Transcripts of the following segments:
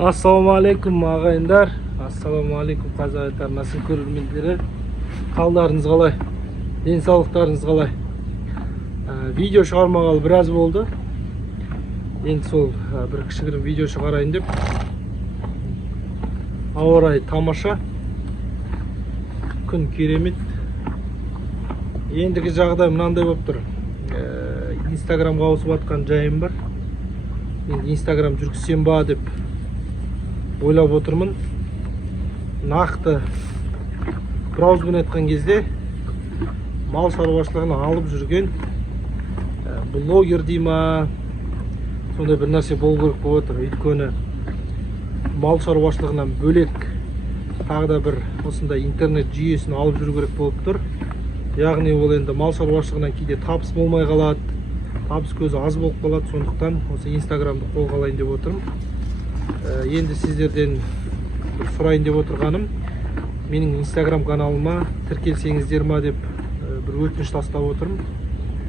Ассалаумағалейкум ағайындар, ассалаумағалейкум қазақтар, насыл көрермендері, қалдарыңыз қалай, денсаулықтарыңыз қалай? Видео шығармағалы біраз болды. Енді сол бір кішігірім видео шығарайын деп. Ауа райы тамаша, күн керемет. Ендігі жағдай мынандай болып тұр. Инстаграмға ауысып атқан жайым бар. Енді Инстаграм жүргізсем ба деп ойлап отырмын. Нақты бір ауызбен айтқан кезде мал шаруашылығына алып жүрген блогер дей ма, сондай бір нәрсе болу керек болып отыр. Өйткені мал шаруашылығынан бөлек тағы да бір осындай интернет жүйесін алып жүру керек болып тұр. Яғни ол енді мал шаруашылығынан кейде табыс болмай қалады, табыс көзі аз болып қалады. Сондықтан осы Инстаграмды қолға алайын деп отырмын. Енді сіздерден сұрайын деп отырғаным, менің Инстаграм каналыма тіркелсеңіздер ма деп бір өтініш тастап отырмын.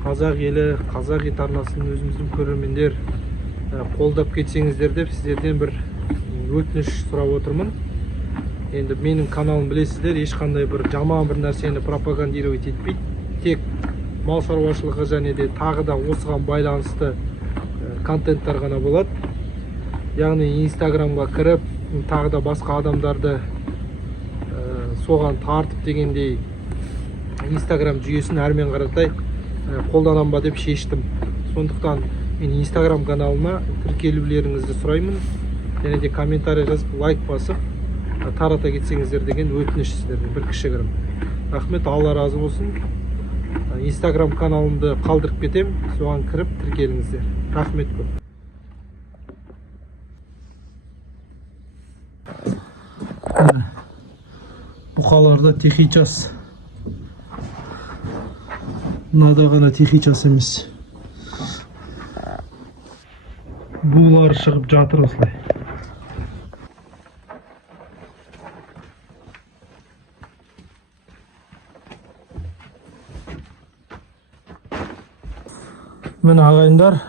Қазақ елі, қазақ ет арнасын өзіміздің көрермендер қолдап кетсеңіздер деп сіздерден бір өтініш сұрап отырмын. Енді менің каналым білесіздер, ешқандай бір жаман бір нәрсені пропагандировать етпейді. Тек мал шаруашылығы және де тағы да осыған байланысты контенттер ғана болады. Яғни Инстаграмға кіріп, тағы да басқа адамдарды соған тартып дегендей Инстаграм жүйесін әрмен қаратай қолданам ба деп шештім. Сондықтан мен Инстаграм каналыма тіркелулеріңізді сұраймын. Және де комментарий жазып, лайк басып, тарата кетсеңіздер деген өтініш сіздерден бір кішігірім. Рахмет, Алла разы болсын. Инстаграм каналымды қалдырып кетем, соған кіріп тіркеліңіздер. Рахмет көп. Бұқаларда тихий час. Мынада ғана тихий час емес. Бұлар шығып жатыр осылай. Міне ағайындар,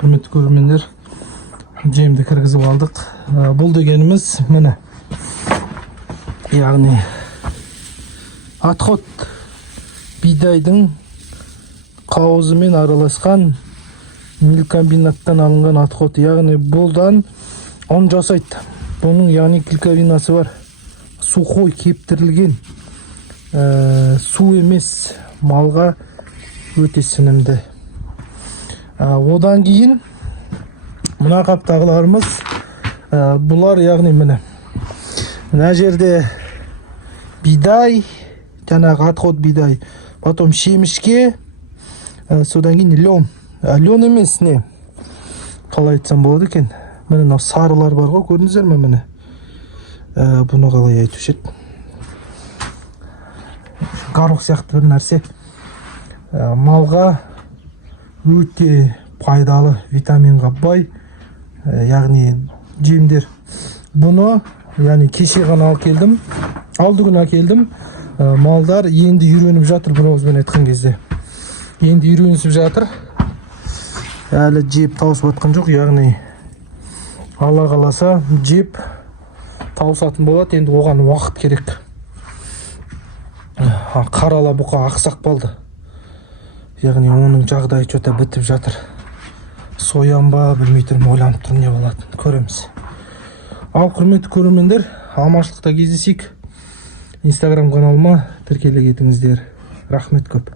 құрметті көрермендер, жемді кіргізіп алдық. Бұл дегеніміз міне, яғни отход бидайдың қауызымен араласқан мелкомбинаттан алынған отход. Яғни бұлдан ұн жасайды. Бұның яғни клейковинасы бар. Сухой кептірілген, су емес, малға өте сенімді. Одан кейін мына қаптағыларымыз, бұлар яғни міне. Мына жерде бидай, жаңағы отход бидай, потом шемішке, содан кейін лен. Лен емес не? Қалай айтсам болады екен? Міне сарылар бар ғой, көрдіңіздер ме міне? Бұны қалай айтушы еді? Горох сияқты бір нәрсе. Малға өте пайдалы, витаминға бай, яғни жемдер. Бұны яғни кеше ғана келдім, алды күн әкелдім. Малдар енді үйреніп жатыр, бір ауызбен айтқан кезде. Енді үйренісіп жатыр. Әлі жеп тауысып атқан жоқ, яғни Алла қаласа жеп тауысатын болады. Енді оған уақыт керек. Қарала бұқа ақсақ балды. Яғни оның жағдайы жота бітіп жатыр. Соян ба, білмей тұрмын, ойланып тұр, не болады, көреміз. Ал құрметті көрермендер, аманшылықта кездесейік. Инстаграм каналыма тіркеле кетіңіздер. Рахмет көп.